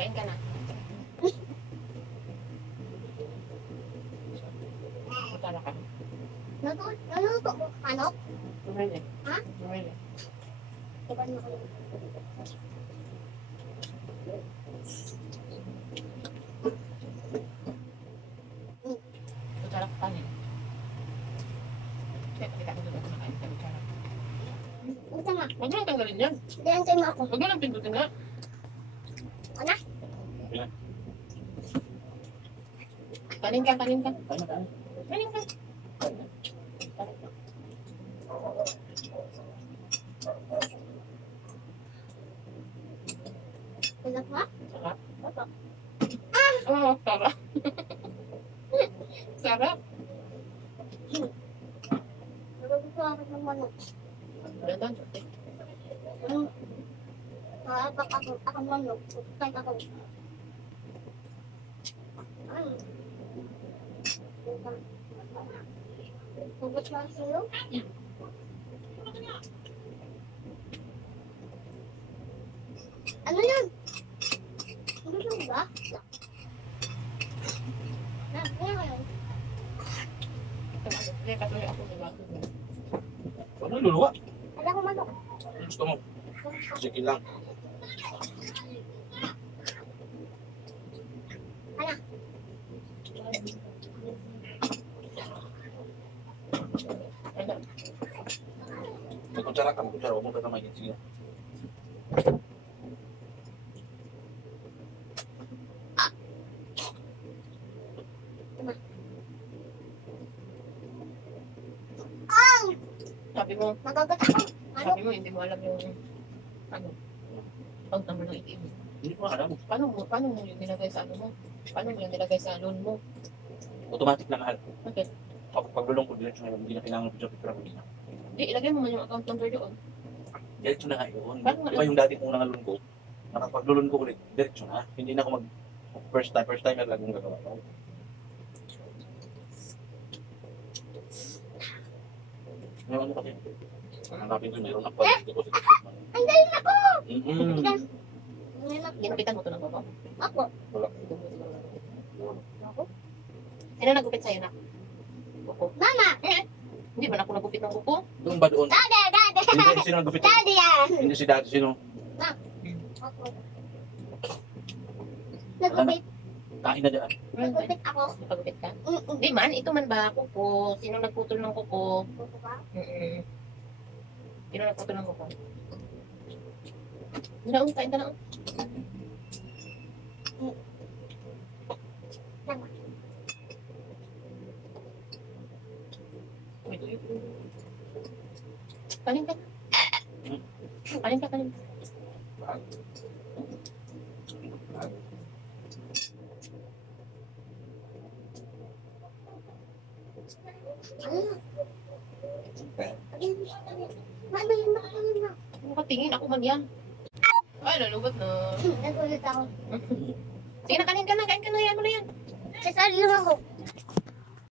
Kain ka na. Matara ka. Naluto ko manok. Bumili. Ha? Bumili. Iban mo ko yun. Matara ka kanin. Kaya kita ko doon kumakain ka. Matara. Ito nga. Huwag mo lang tanggalin yan. Diyan mo ako. Huwag mo lang pindutin nga. Ano? Kanin ka, kanin ka. Kain na, kain. Kanin ka. Tulog mo? Sarap. Opo. Oo, sarap. Sarap. Nagugustuhan ko ng manok. Wala doon, sorte. Kapag ako manok, kahit ako. Hugot mo ang silo? Ano yun? Ano yun ba? Ano yun? Kaya katuloy ako sa bago. Ano luluwa? Alam ko manok. Ano gusto mo? Sige lang. Ano? Ano? May kutsara ka, may kutsara. Huwag mo tatamayin. Sige. Sabi mo, Magagat ako. Ano? sabi mo, hindi mo alam yung ano, pag number ng ATM. Hindi ko alam. Paano mo yung nilagay sa ano mo? Paano mo yung nilagay sa loan mo? Automatic na mahal. Okay. Kapag paglulong ko, diretso ngayon. Hindi na kailangan picture-picture ako dito. Hindi, ilagay mo man yung account number doon. Diretso na nga yun. Paano nga? Diba yung dating unang loan ko? Nakapaglulon ko ulit, diretso na. Hindi na ako mag first timer lang yung gagawa ko. Ngayon ano kasi? Hanapin ko mayroon ako deposit. Ang galing ako! Ginupitan mo to ng baba. Ako. Wala. Ako? Sino nagupit sa'yo na? Kuko. Mama! Hindi ba na ako nagupit ng kuko? Doon ba doon? Dada! Dada! Hindi sino nagupit. Daddy yan! Hindi si dati sino. Ako. Nagupit. Kain na dyan. Nagupit ako. Nagupit ka? Mm-mm. Hindi man, ito man ba kuko? Sino nagputol ng kuko? Gusto ba? Sino nagputol ng kuko? Hindi, kain ka na. Tama. Kanin ka. Kanin ka, kanin. Ano yun na? Ano yun na? Nakatingin ako man yan. Ay, nalubat na. Nagulit ako. Sige na, kanin ka na. Kain ka na yan. Ano na yan? Sasali lang ako.